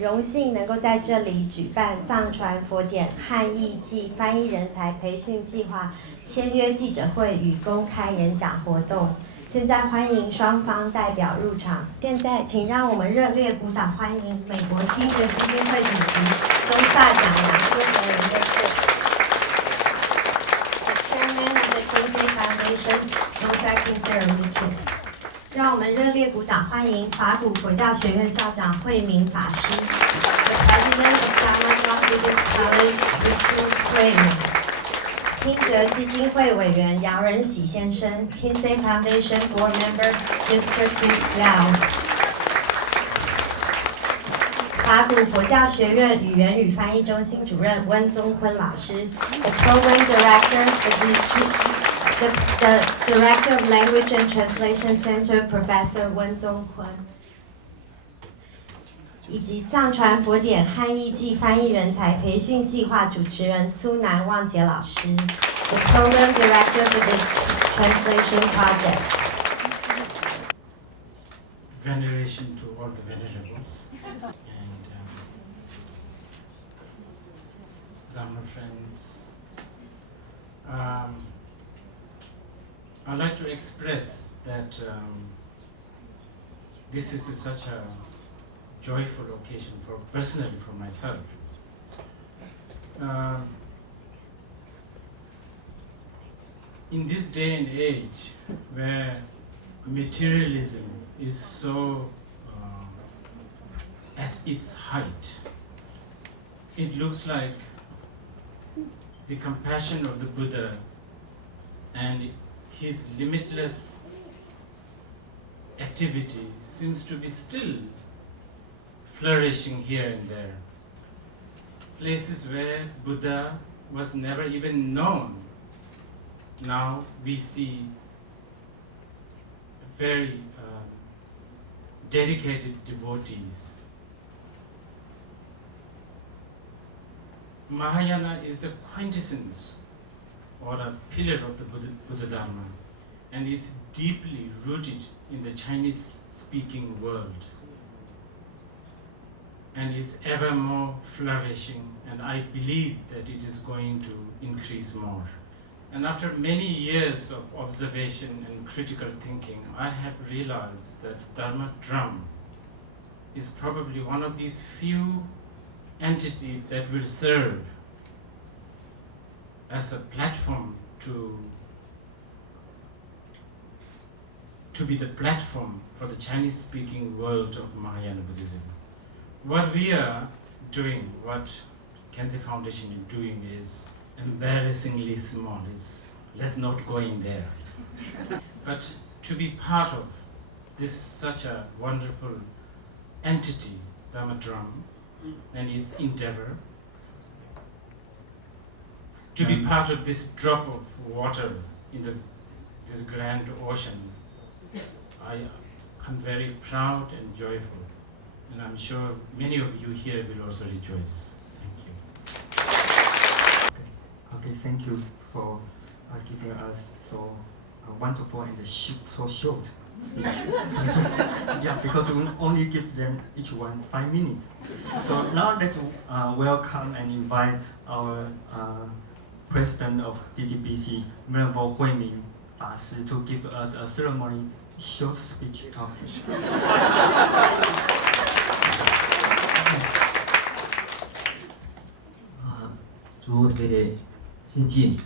荣幸能够在这里举办藏传佛典汉译暨翻译人才培训计划签约记者会与公开演讲活动。现在欢迎双方代表入场。现在请让我们热烈鼓掌欢迎美国清觉基金会主席宗萨欽哲仁波切 The Chairman of the Kinsey Foundation, 宗薩欽哲仁波切。让我们热烈鼓掌欢迎法古佛教学院校长惠敏法师 The President of Dharma Buddhist College, 惠敏。清觉基金会委员杨仁喜先生 ，Kinsey Foundation Board Member District Xiao， 法古佛教学院语言与翻译中心主任温宗坤老师 ，The Program Director the Director of Language and Translation Center Professor 温宗坤，以及藏传佛典汉译暨翻译人才培训计划主持人苏南旺杰老师 ，The Program Director for the Translation Project。 Veneration to all the venerables and Dharma friends. I'd like to express that this is such a joyful occasion personally for myself. In this day and age where materialism is so at its height, it looks like the compassion of the Buddha and his limitless activity seems to be still flourishing here and there. Places where Buddha was never even known, now we see very dedicated devotees. Mahayana is the quintessence or a pillar of the Buddha Dharma, and it's deeply rooted in the Chinese-speaking world, and it's ever more flourishing, and I believe that it is going to increase more. And after many years of observation and critical thinking, I have realized that Dharma Drum is probably one of these few entities that will serve as a platform to be the platform for the Chinese-speaking world of Mahayana Buddhism. What we are doing, what Kinsey Foundation is doing is embarrassingly small. Let's not go in there. But to be part of this such a wonderful entity, Dharma Drum, and its endeavor, to be part of this drop of water in this grand ocean, I'm very proud and joyful, and I'm sure many of you here will also rejoice. Thank you. Okay, thank you for giving us so wonderful and so short speech. Yeah, because we only give them each one 5 minutes. So now let's welcome and invite our President of DDBC, Venerable惠敏法师, to give us a ceremony short speech. 诸位先进，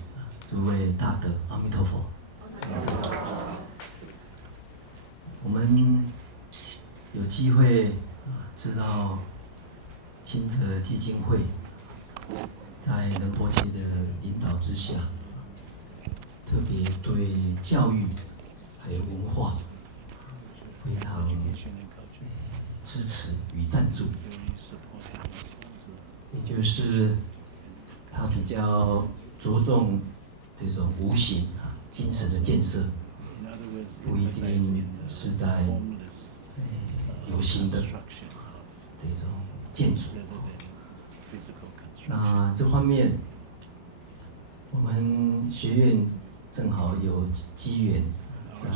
诸位大德，阿弥陀佛。我们有机会知道清哲基金会在仁波切的领导之下，特别对教育还有文化非常支持与赞助，也就是他比较着重这种无形精神的建设，不一定是在有形的这种建筑。那这方面，我们学院正好有机缘，在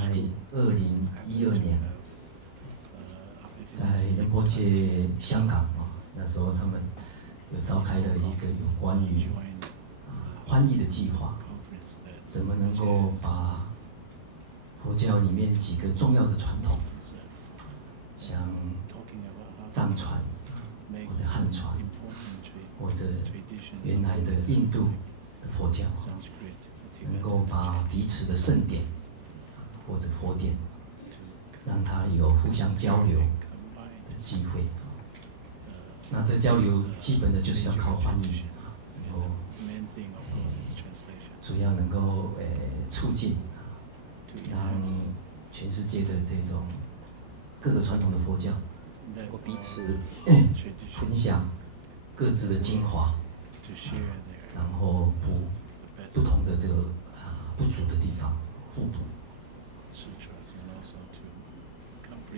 2012年，在仁波切香港那时候他们有召开了一个有关于翻译的计划，怎么能够把佛教里面几个重要的传统，像藏传或者汉传，或者原来的印度的佛教，能够把彼此的圣典或者佛典，让它有互相交流的机会。那这交流基本的就是要靠翻译，能够主要能够促进，让全世界的这种各个传统的佛教能够彼此分享各自的精华，然后补不同的这个不足的地方，互补。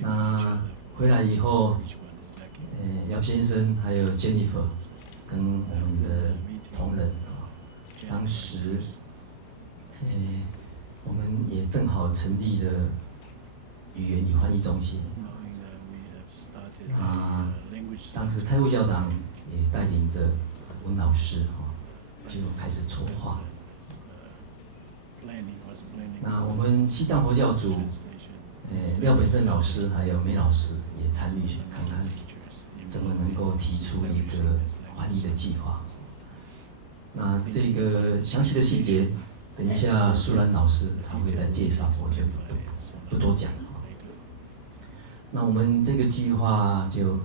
那回来以后，姚先生还有 Jennifer 跟我们的同仁当时，我们也正好成立了语言与翻译中心。当时蔡副校长也带领着文老师就开始筹划。那我们西藏佛教组，廖本正老师还有梅老师也参与看看，怎么能够提出一个翻译的计划。那这个详细的细节，等一下苏兰老师他会再介绍，我就不多讲了。那我们这个计划就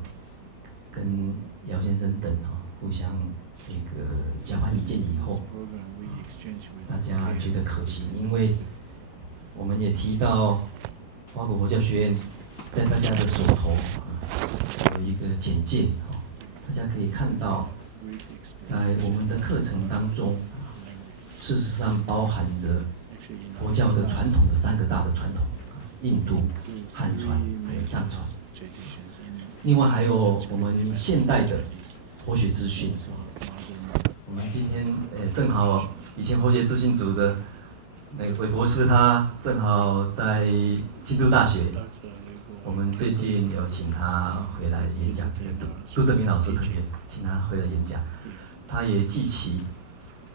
跟姚先生等互相这个交换意见以后，大家觉得可行，因为我们也提到华国佛教学院在大家的手头有一个简介，大家可以看到，在我们的课程当中，事实上包含着佛教的传统的3个大的传统：印度、汉传还有藏传。另外还有我们现代的佛学资讯。我们今天正好以前佛学资讯组的那个韦博士，他正好在京都大学，我们最近有请他回来演讲，杜正明老师特别请他回来演讲。他也记起，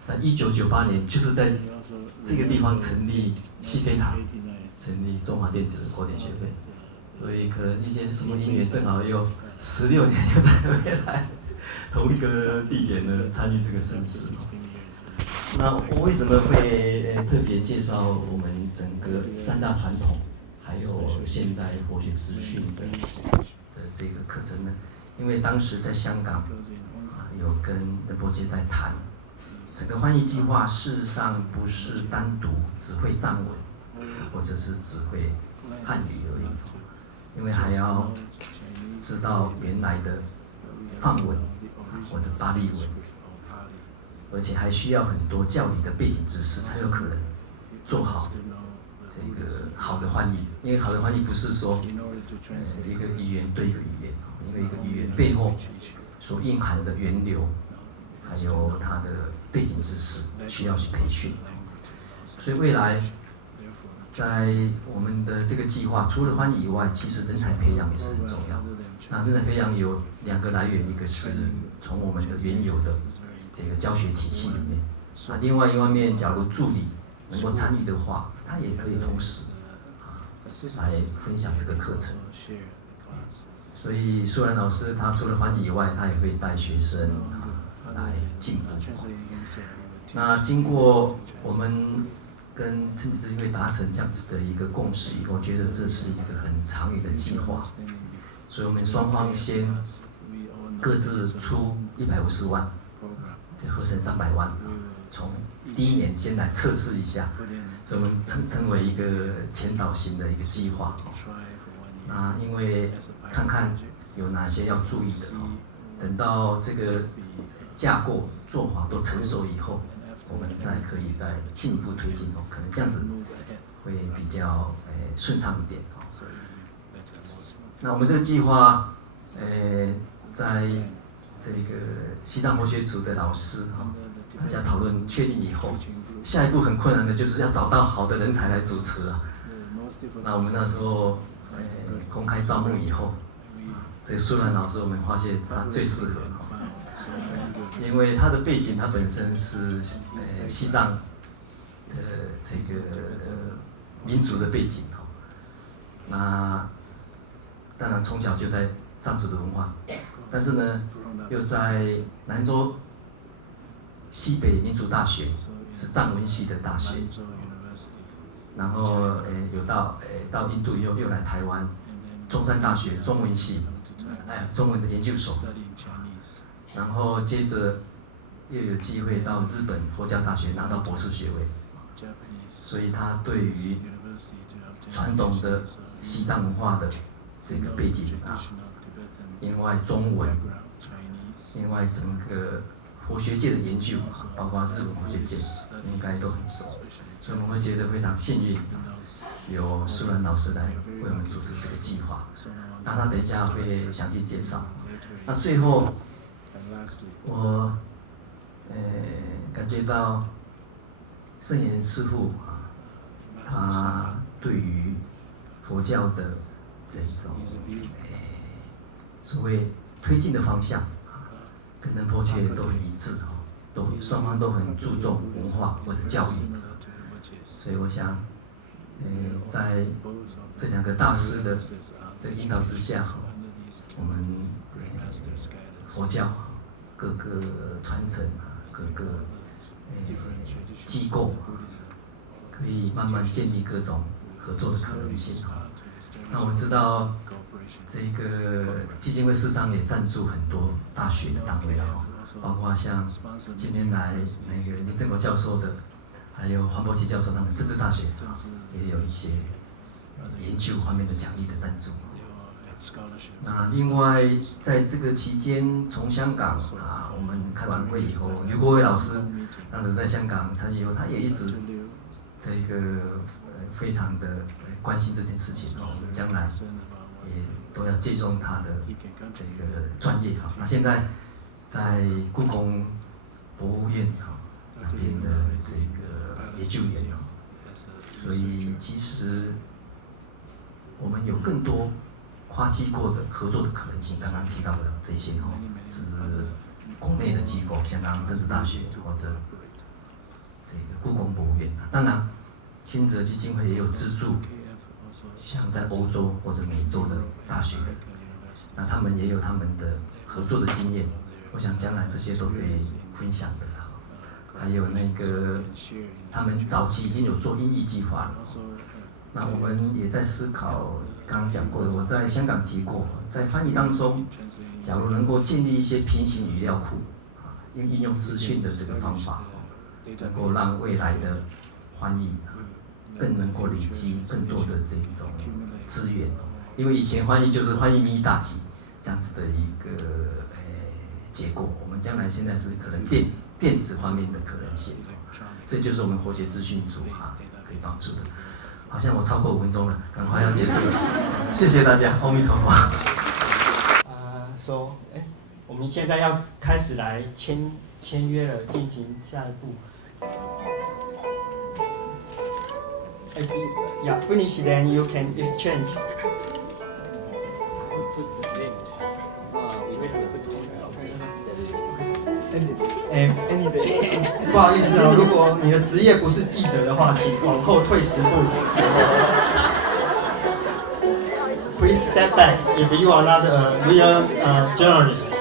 在1998年，就是在这个地方成立西非堂，成立中华电子佛典学会，所以可能一些什么因缘，正好又16年又再回来同一个地点呢参与这个盛事。那我为什么会特别介绍我们整个3大传统，还有现代佛学资讯的这个课程呢？因为当时在香港有跟仁波切在谈，整个翻译计划事实上不是单独只会藏文，或者是只会汉语而已，因为还要知道原来的梵文或者巴利文，而且还需要很多教理的背景知识，才有可能做好这个好的翻译。因为好的翻译不是说一个语言对一个语言，因为一个语言背后所蕴含的源流，还有它的背景知识需要去培训。所以未来在我们的这个计划，除了翻译以外，其实人才培养也是很重要。那人才培养有2个来源，一个是从我们的原有的这个教学体系里面，另外一方面，假如助理能够参与的话，他也可以同时来分享这个课程。所以苏兰老师他除了翻译以外，他也会带学生来进步。那经过我们跟亲子基金会达成这样子的一个共识以后，觉得这是一个很长远的计划，所以我们双方先各自出150万，就合成300万，从第1年先来测试一下，所以我们称为一个前导型的一个计划。那因为看看有哪些要注意的，等到这个架构做法都成熟以后，我们再可以再进一步推进，可能这样子会比较顺畅一点。那我们这个计划，在这个西藏佛学组的老师大家讨论确定以后，下一步很困难的就是要找到好的人才来主持啊。那我们那时候公开招募以后，这个苏兰老师，我们发现他最适合，因为他的背景，他本身是西藏的这个民族的背景哦。那当然从小就在藏族的文化，但是呢，又在兰州西北民族大学是藏文系的大学，然后有到印度又来台湾中山大学中文系，中文的研究所，然后接着又有机会到日本佛教大学拿到博士学位，所以他对于传统的西藏文化的这个背景另外中文，另外整个佛学界的研究，包括日本佛学界，应该都很熟，所以我们会觉得非常幸运，有苏兰老师来为我们主持这个计划。那他等一下会详细介绍。那最后，我感觉到圣严师父他对于佛教的这种所谓推进的方向跟仁波切都很一致双方都很注重文化或者教育，所以我想，在这两个大师的这个引导之下，我们佛教各个传承各个机构可以慢慢建立各种合作的可能性。那我知道这个基金会事实上也赞助很多大学的单位包括像今天来那个林正国教授的，还有黄伯奇教授他们政治大学也有一些研究方面的奖励的赞助。那另外在这个期间，从香港我们开完会以后，刘国伟老师当时在香港参与以后，他也一直这个非常的关心这件事情我们将来也都要借重他的这个专业那现在在故宫博物院那边的这个研究员所以其实我们有更多跨机构的合作的可能性。刚刚提到的这些是国内的机构，像刚刚政治大学或者这个故宫博物院当然钦哲基金会也有资助，像在欧洲或者美洲的大学，那他们也有他们的合作的经验，我想将来这些都可以分享的。还有那个他们早期已经有做音译计划了，那我们也在思考，刚刚讲过的，我在香港提过，在翻译当中，假如能够建立一些平行语料库，应用资讯的这个方法，能够让未来的翻译更能够累积更多的这种资源，因为以前翻译就是翻译民意大集这样子的一个结果，我们将来现在是可能电子方面的可能性，这就是我们佛学资讯组可以帮助的。好像我超过5分钟了，赶快要结束了，谢谢大家，阿弥陀佛。我们现在要开始来签约了，进行下一步。Yeah, finish then you can exchange. Any day. 不好意思如果你的职业不是记者的话，请往后退10步。Please step back if you are not a real journalist.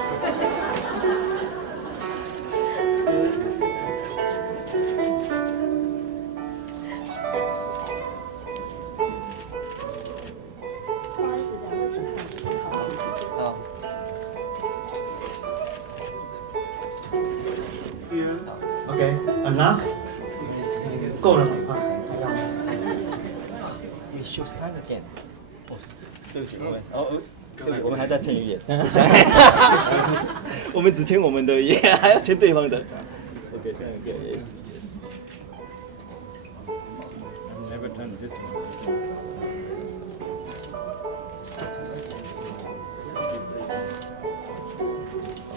Okay, enough? 够了吗？你修3个点。对不起，我们还在签语言。我们只签我们的，也还要签对方的。Okay, yes. I've never done this one.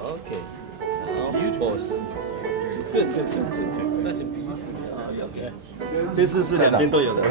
Okay. Now, boss. Good. Such a beautiful. 这次是2边都有的。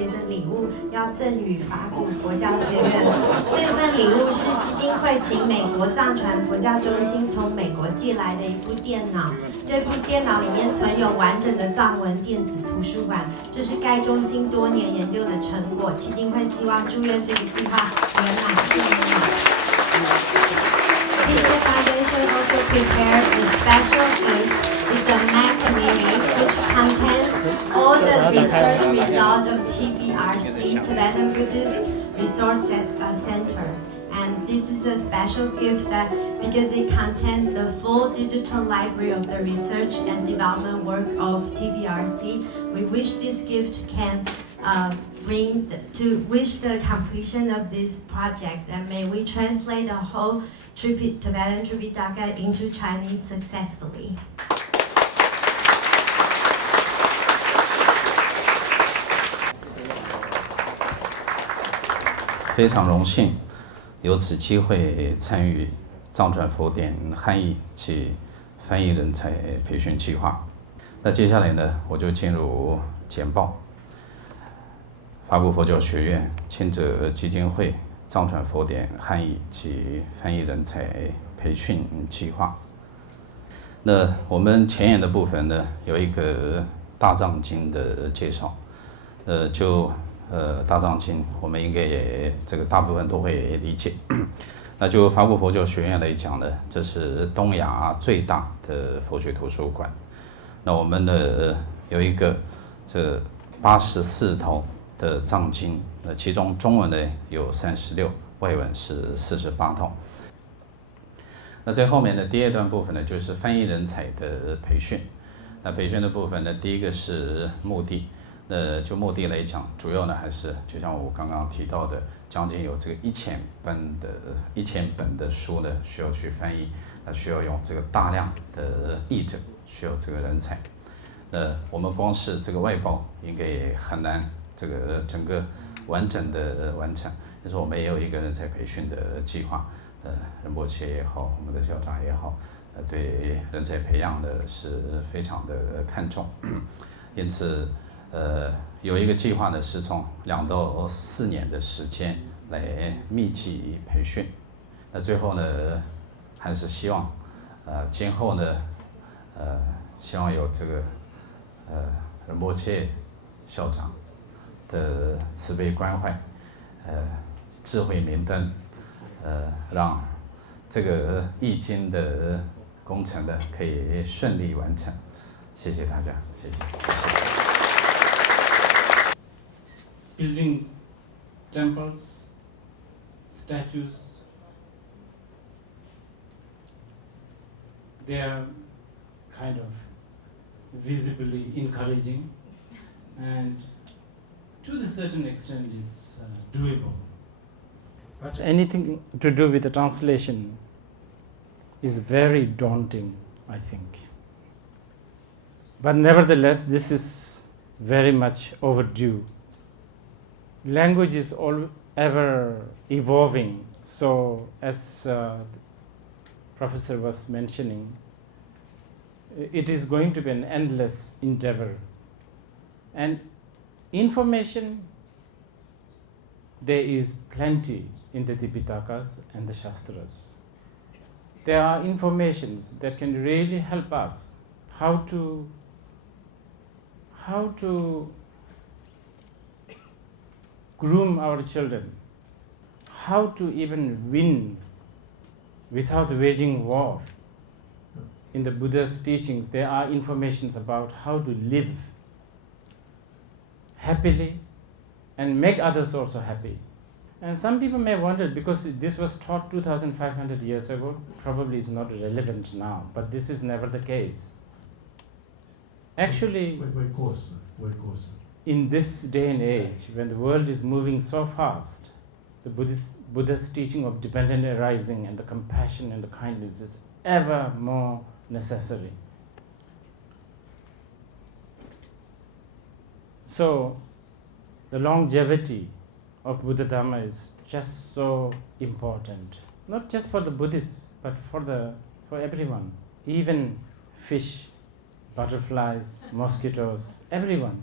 别的礼物要赠予法鼓佛教学院。这份礼物是基金会请美国藏传佛教中心从美国寄来的一部电脑。这部电脑里面存有完整的藏文电子图书馆，这是该中心多年研究的成果。基金会希望祝愿这个计划圆满顺利。The Foundation also prepared a special gift. It's a Mac Mini which contains all the research results of TBRC, Tibetan Buddhist Resource Center. And this is a special gift that because it contains the full digital library of the research and development work of TBRC. We wish this gift can wish the completion of this project, and may we translate the whole Tibetan Tripitaka into Chinese successfully. 非常荣幸有此机会参与藏传佛典汉译及翻译人才培训计划。那接下来呢，我就进入简报。法鼓佛教学院钦哲基金会藏传佛典汉译及翻译人才培训计划。那我们前言的部分呢，有一个大藏经的介绍。大藏经，我们应该也这个大部分都会理解。那就法鼓佛教学院来讲呢，这是东亚最大的佛学图书馆。那我们呢有一个这84套的藏经，那其中中文呢有36，外文是48套。那在后面的第二段部分呢，就是翻译人才的培训。那培训的部分呢，第一个是目的。就目的来讲，主要呢还是就像我刚刚提到的，将近有这个1000本的书呢需要去翻译，需要用这个大量的译者，需要这个人才。我们光是这个外包应该也很难这个整个完整的完成。就是我们也有一个人才培训的计划，仁波切也好，我们的校长也好，对人才培养的是非常的看重，因此。有一个计划呢，是从2到4年的时间来密集培训。那最后呢，还是希望，今后呢，希望有这个仁波切校长的慈悲关怀，智慧明灯，让这个译经的工程呢可以顺利完成。谢谢大家，谢谢。Building temples, statues, they are kind of visibly encouraging, and to a certain extent it's doable. But anything to do with the translation is very daunting, I think. But nevertheless, this is very much overdue. Language is ever evolving, so as the professor was mentioning, it is going to be an endless endeavor. And information, there is plenty in the Tipitakas and the Shastras. There are informations that can really help us how to groom our children, how to even win without waging war. In the Buddha's teachings, there are informations about how to live happily and make others also happy. And some people may wonder, because this was taught 2,500 years ago, probably is not relevant now, but this is never the case. Actually, in this day and age, when the world is moving so fast, the Buddha's teaching of dependent arising and the compassion and the kindness is ever more necessary. So, the longevity of Buddha Dhamma is just so important, not just for the Buddhists, but for everyone, even fish, butterflies, mosquitoes, everyone.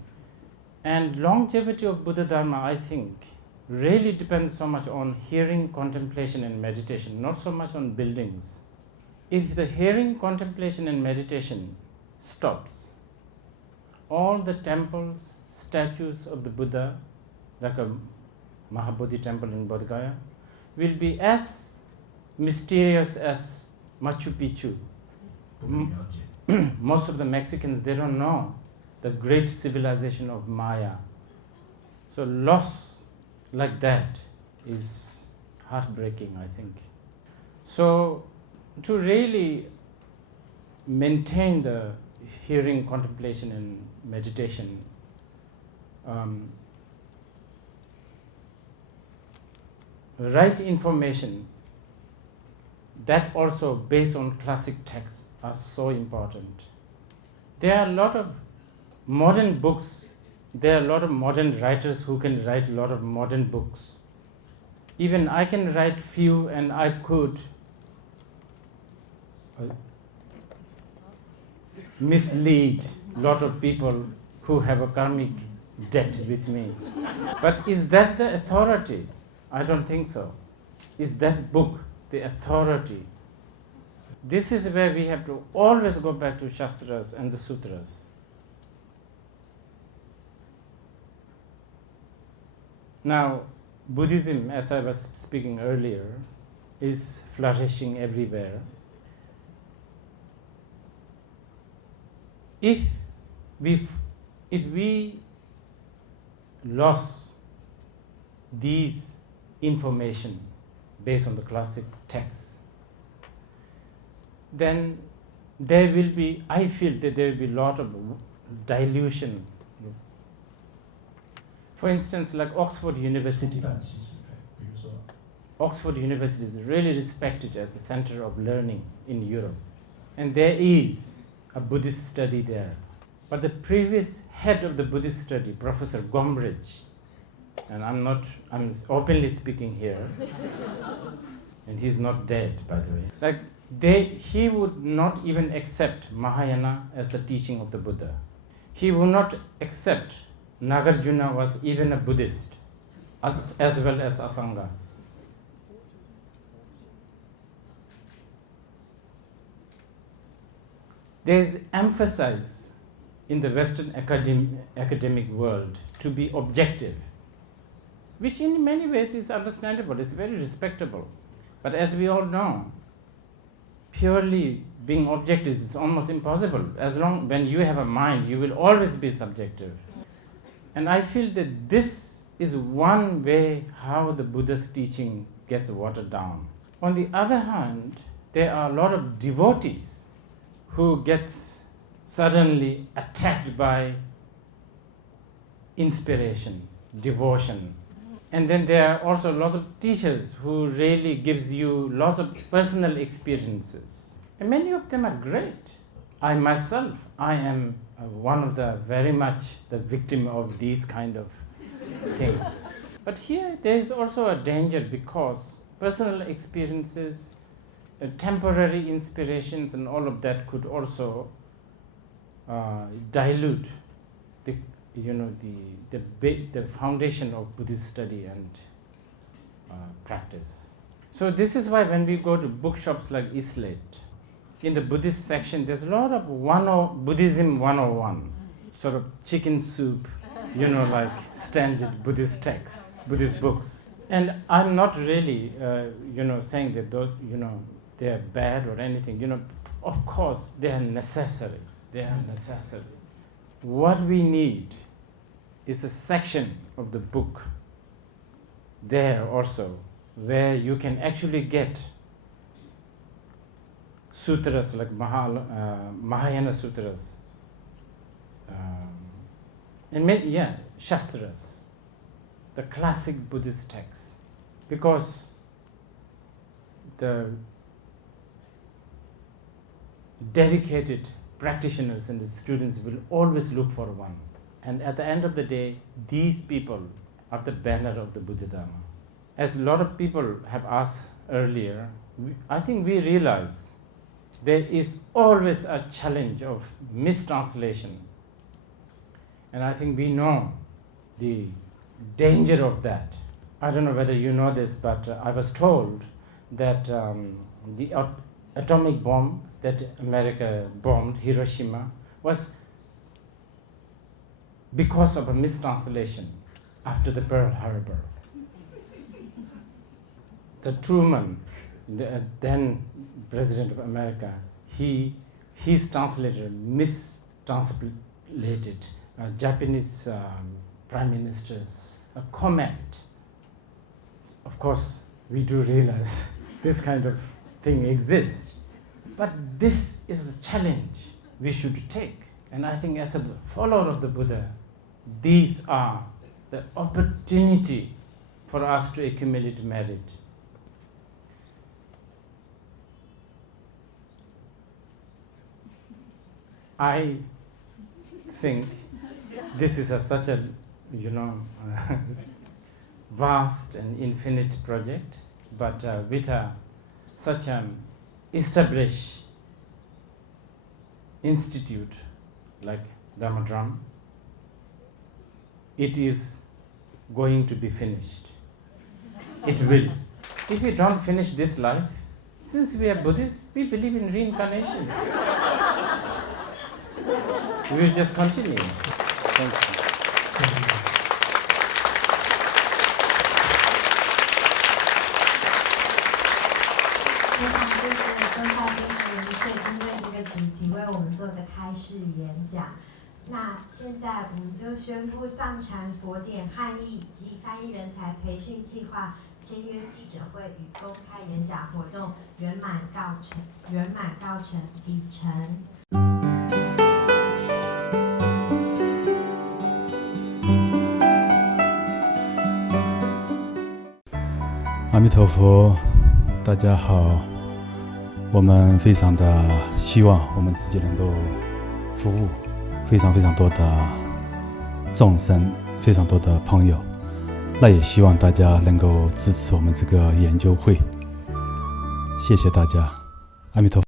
And longevity of Buddha Dharma, I think, really depends so much on hearing, contemplation, and meditation, not so much on buildings. If the hearing, contemplation, and meditation stops, all the temples, statues of the Buddha, like a Mahabodhi temple in Bodh Gaya, will be as mysterious as Machu Picchu. Most of the Mexicans, they don't know the great civilization of Maya. So loss like that is heartbreaking, I think. So to really maintain the hearing, contemplation, and meditation, right information that also based on classic texts are so important. There are a lot of modern books, there are a lot of modern writers who can write a lot of modern books. Even I can write few and I could mislead a lot of people who have a karmic debt with me. But is that the authority? I don't think so. Is that book the authority? This is where we have to always go back to Shastras and the Sutras. Now, Buddhism, as I was speaking earlier, is flourishing everywhere. If we lost these information based on the classic texts, then there will be, I feel that there will be a lot of dilution. For instance, like Oxford University. Oxford University is really respected as a center of learning in Europe. And there is a Buddhist study there. But the previous head of the Buddhist study, Professor Gombrich, and I'm openly speaking here, and he's not dead, by the way. He would not even accept Mahayana as the teaching of the Buddha. He would not accept Nagarjuna was even a Buddhist, as well as Asanga. There is emphasis in the Western academic world to be objective, which in many ways is understandable, it's very respectable. But as we all know, purely being objective is almost impossible. When you have a mind, you will always be subjective. And I feel that this is one way how the Buddha's teaching gets watered down. On the other hand, there are a lot of devotees who gets suddenly attacked by inspiration, devotion. And then there are also lots of teachers who really gives you lots of personal experiences. And many of them are great. I myself, I am one of the very much the victim of these kind of things. But here there is also a danger because personal experiences, temporary inspirations and all of that could also dilute the foundation of Buddhist study and practice. So this is why when we go to bookshops like Islate, in the Buddhist section, there's a lot of Buddhism 101, sort of chicken soup, like standard Buddhist texts, Buddhist books. And I'm not really, saying that those, they are bad or anything. Of course, they are necessary. They are necessary. What we need is a section of the book there also where you can actually get sutras like Mahayana sutras, Shastras, the classic Buddhist texts, because the dedicated practitioners and the students will always look for one. And at the end of the day, these people are the banner of the Buddha Dharma. As a lot of people have asked earlier, I think we realize there is always a challenge of mistranslation. And I think we know the danger of that. I don't know whether you know this, but I was told that the atomic bomb that America bombed Hiroshima was because of a mistranslation after the Pearl Harbor. The Truman, the then President of America, his translator mistranslated Japanese Prime Minister's comment. Of course, we do realize this kind of thing exists, but this is the challenge we should take. And I think as a follower of the Buddha, these are the opportunity for us to accumulate merit. I think this is such a, vast and infinite project, but with such an established institute like Dhammadram, it is going to be finished. It will. If we don't finish this life, since we are Buddhists, we believe in reincarnation. We will just continue. Thank you. 非常谢谢宗萨欽哲仁波切针对这个主题为我们做的开示演讲。那现在我们就宣布藏传佛典汉译及翻译人才培训计划签约记者会与公开演讲活动圆满告成礼成。阿弥陀佛，大家好。我们非常的希望我们自己能够服务非常多的众生，非常多的朋友。那也希望大家能够支持我们这个研究会。谢谢大家，阿弥陀佛。